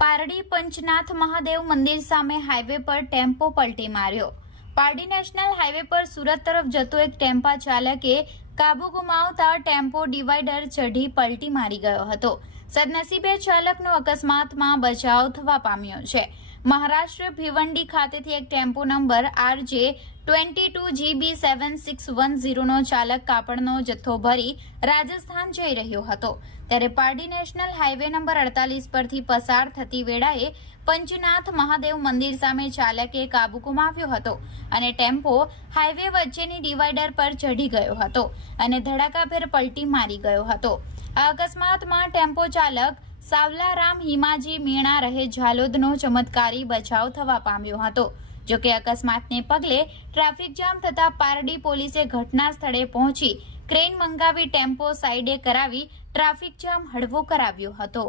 પારડી પંચનાથ મહાદેવ મંદિર સામે હાઈવે પર ટેમ્પો પલટી માર્યો. પારડી નેશનલ હાઈવે પર સુરત તરફ જતો એક ટેમ્પા ચાલકે કાબુ ગુમાવતા ટેમ્પો ડિવાઈડર ચઢી પલટી મારી ગયો હતો. સદનસીબે ચાલકનો અકસ્માતમાં બચાવ થવા પામ્યો છે. મહારાષ્ટ્ર ભિવંડી ખાતેથી એક tempo number R J twenty two G B seven six one ઝીરોનો ચાલક કાપડનો જથ્થો ભરી રાજસ્થાન જઈ રહ્યો હતો. ત્યારે પારડી નેશનલ હાઈવે નંબર અડતાલીસ પરથી પસાર થતી વેળાએ પંચનાથ મહાદેવ મંદિર સામે ચાલકે કાબુ ગુમાવ્યો હતો અને ટેમ્પો હાઈવે વચ્ચેની ડિવાઈડર પર ચઢી ગયો હતો. અને ધડાકાભેર પલટી મારી ગયો હતો. આ અકસ્માતમાં ટેમ્પો ચાલક સાવલારામ હિમાજી મીણા રહે ઝાલોદનો ચમત્કારી બચાવ થવા પામ્યો હતો. જો કે અકસ્માતને પગલે ટ્રાફિક જામ થતા પારડી પોલીસે ઘટના સ્થળે પહોંચી ક્રેન મંગાવી ટેમ્પો સાઈડે કરાવી ટ્રાફિક જામ હળવો કરાવ્યો હતો.